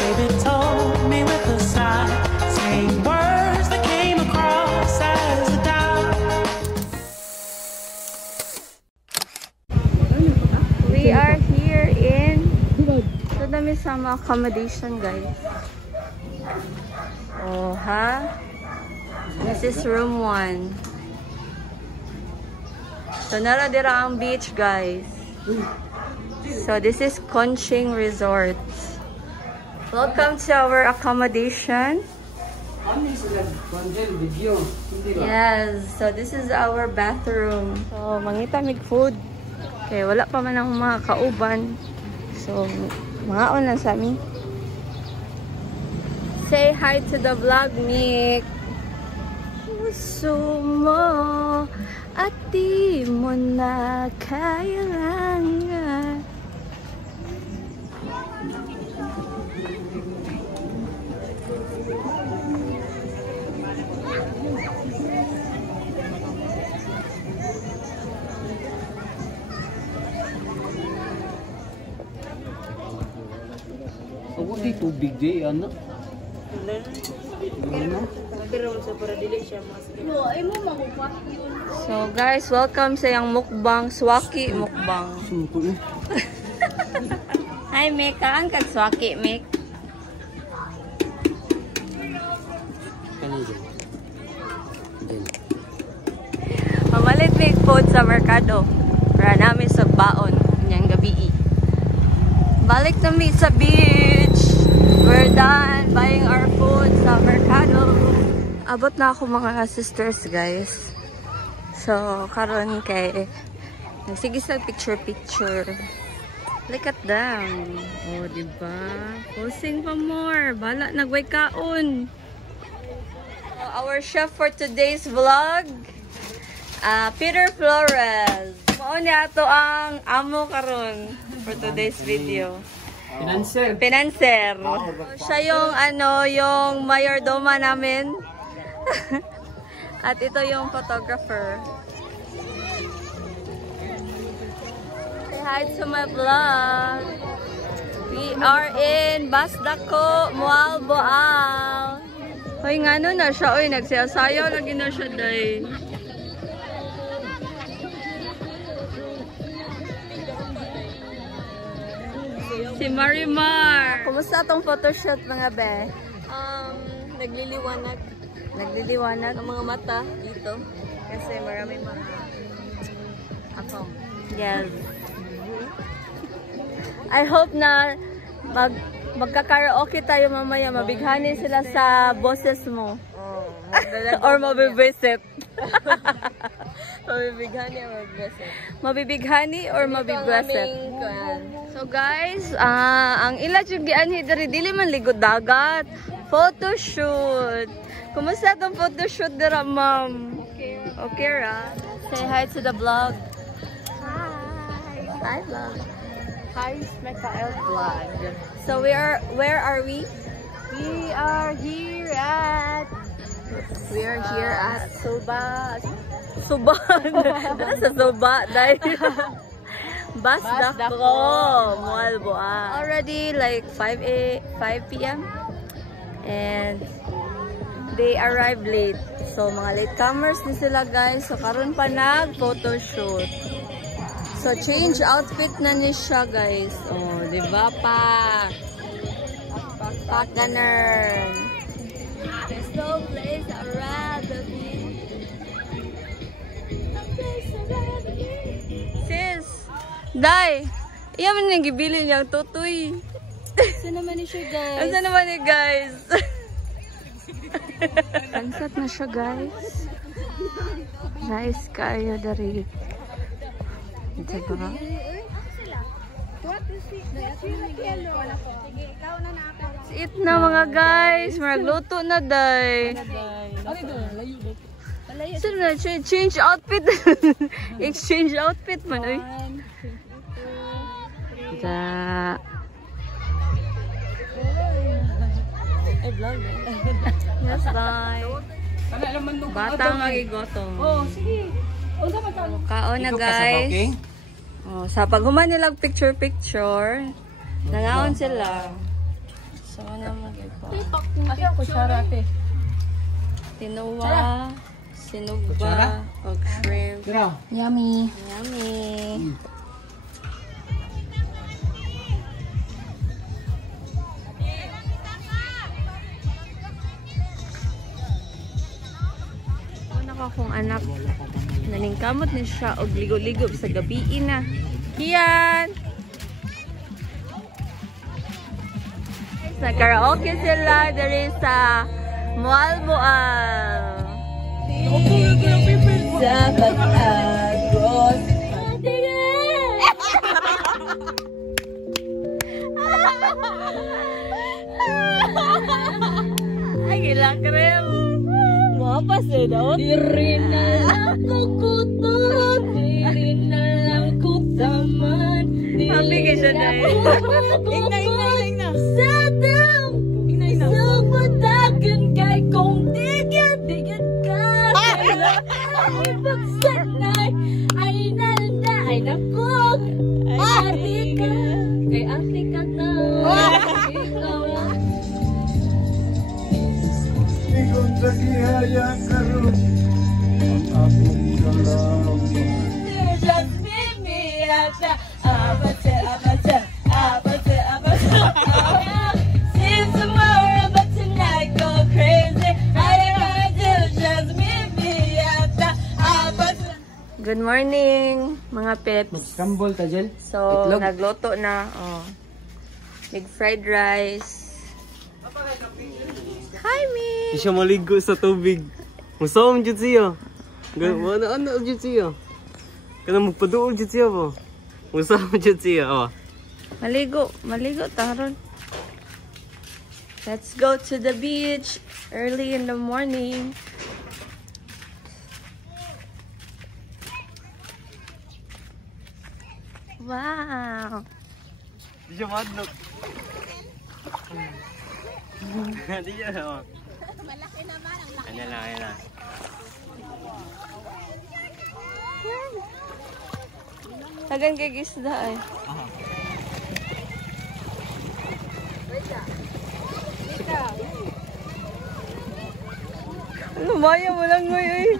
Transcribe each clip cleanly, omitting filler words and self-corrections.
baby told me with a sigh, saying words that came across as a doubt. We are here in Sudamisama accommodation, guys. Oh, ha? This is room 1. So, nara dira ang beach, guys. So, this is Conching Resort. Welcome to our accommodation. Yes, so this is our bathroom. So, mangita mig food. Okay, wala pa man ang mga kauban. So, mga lang sa amin. Say hi to the vlog, Mick. Puso mo at di mo na kailangan. Huwag di tubig di, ano? So guys, welcome sa yung mukbang, swaki mukbang. Hi Mick, kaan kag swaki Mick? Mamalit Mick food sa merkado para namin sa baon niyang gabi. Balik na mi sa beach. We're done buying our food sa merkado. Abot na ako mga sisters, guys. So, karon kay sige sa picture. Look at them. Oh, diba? Posing pa more. Bala, nagway kaon. So, our chef for today's vlog, Peter Flores. Mauni ato ang amo karon for today's video. Pinanser. Siya yung yung mayordoma namin. At ito yung photographer. Say hi to my vlog. We are in Basdako, Mual Boal. Hoy, nga na siya. Uy, nagsayaw lagi na siya, day. Si Marimar. Kumusta tong photoshoot, mga be? Nagliliwanag. Nagliliwanag ang mga mata dito. Kasi maraming mga akong. Yes. I hope na magka-karaoke tayo mamaya. Mabighanin sila sa boses mo. Or mabibisit. Mabibighani or mabibisit. Mabibighani or mabibisit. So guys, ang ila yung gianhi dari dili man ligod dagat. Photoshoot. Kumusta tong photoshoot dira, ma'am? Okay ra. Say hi to the vlog. Hi. Hi vlog. Hi, Mikael Vlog. So where are we? We are here at Suba. Dala sa Suba, dahil Basdako, Mual Boal. Already like 5 p.m. and they arrived late. So mga latecomers din sila, guys. So karon pa nag-photoshoot. So change outfit na ni siya, guys. Oh, di ba pa? Pakaner. There's no place I'd rather be. No place I'd rather be. Sis, Day, iya man nang gibili niyang tutoy. Saan naman ni siya, guys? Saan naman ni guys? Sunset na siya, guys. Nice kayo dari. Diba? Eat na mga guys. Magluto na, day. Saan na? Change outfit. Exchange outfit man. Uy. Da. Yes, bye. Batang magigotong. Oh, sige. Kaon na, guys. Oh, sa paghuman nilang picture, nangaon sila. So, So, ano mo po? Asa ang kutsara, ate? Tinoa, sinugba, o shrimp. Yummy. Yummy. Una ka akong anak. Naningkamot ni siya og ligo-ligo sa gabi na. Kian! Sa karaoke sila diri sa Moalboal. Dapat agos. Ay, gila krem. Mapas eh daw. Diri na lang kukutot, diri na lang kutaman. Happy ka siya na eh. Ingna. Sa patagan kay kong digit ka. Ay pagsanay, ay nalda, ay nakog. Ate ka, kay ate ka na. Ikaw lang. Ikong sagihaya karon ang akong kalaman. Just meet me at the abate. See tomorrow, but tonight go crazy. I don't wanna do, just meet me at the abate. Good morning, mga peps. Kambol ta Jel. So, nagluto na. Oh. Big fried rice. Hi, Mi! Di siya maligo sa tubig. Musaom jud siya. Ano jud siya. Kana magpaduol jud siya po. Musaom jud siya. Oh. Maligo taron. Let's go to the beach early in the morning. Wow! Di siya madlok. Di siya. Oh. Malaki naman ang laki. Ano lang. Tagan kay gisda ay. Ano maya mo lang ngayon?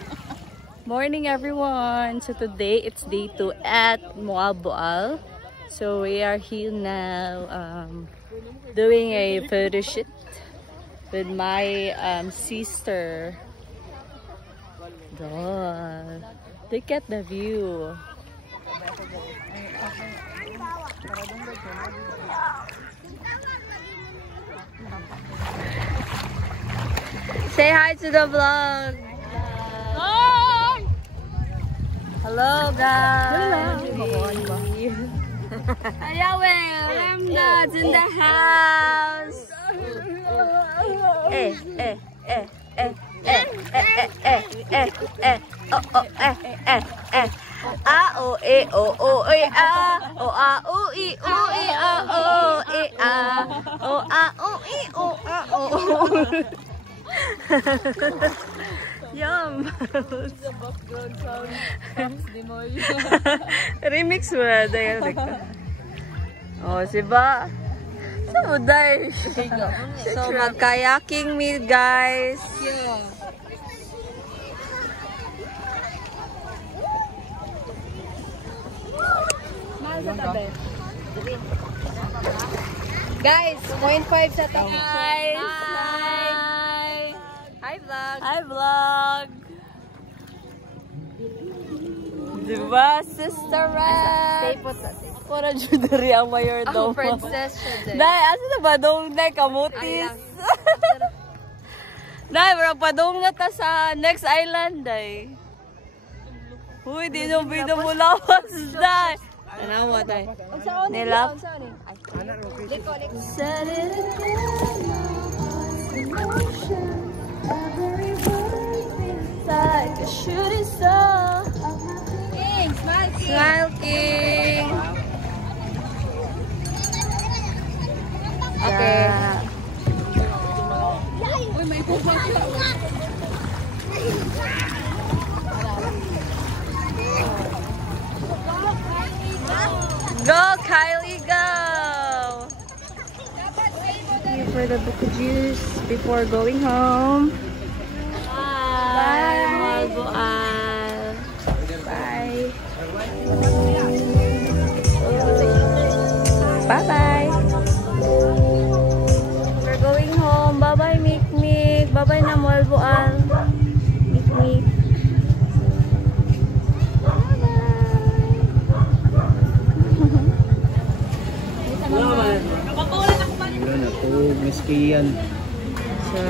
Morning everyone! So today it's day 2 at Moalboal. So we are here now doing a photo shoot with my sister. God, look at the view. Say hi to the vlog. Hi. Hello guys. Ayawe, Ramdad's in the house. A o e o o e a o a o i o e a o e a o a o i o a o. Yum. Remix mo na dahil oh, si ba? Samuday. So mag-kayaking me guys. Guys, 0.5 sa taas. Hi. Hi vlog. Hi vlog. Diba, Sister Red? Stay put sa tape. Para judari ang mayor daw. Ako princess siya dyan. Dahil, asa na ba daw na kamutis? Dahil, marang padong na ta sa next island, dahil. Uy, di nyo bida mo lawas, dahil. Tanawa, dahil. Nilap. Set it like a shooting star. King, smile king. Smile King. Okay. Uy, may pupa siya. Go, Kylie, go! for the buko juice before going home. Bye. Bye. Bye-bye. We're going home. Bye-bye, Mikmik. Bye-bye na Malboal. Mikmik. Yun ako, miskiyan. Sa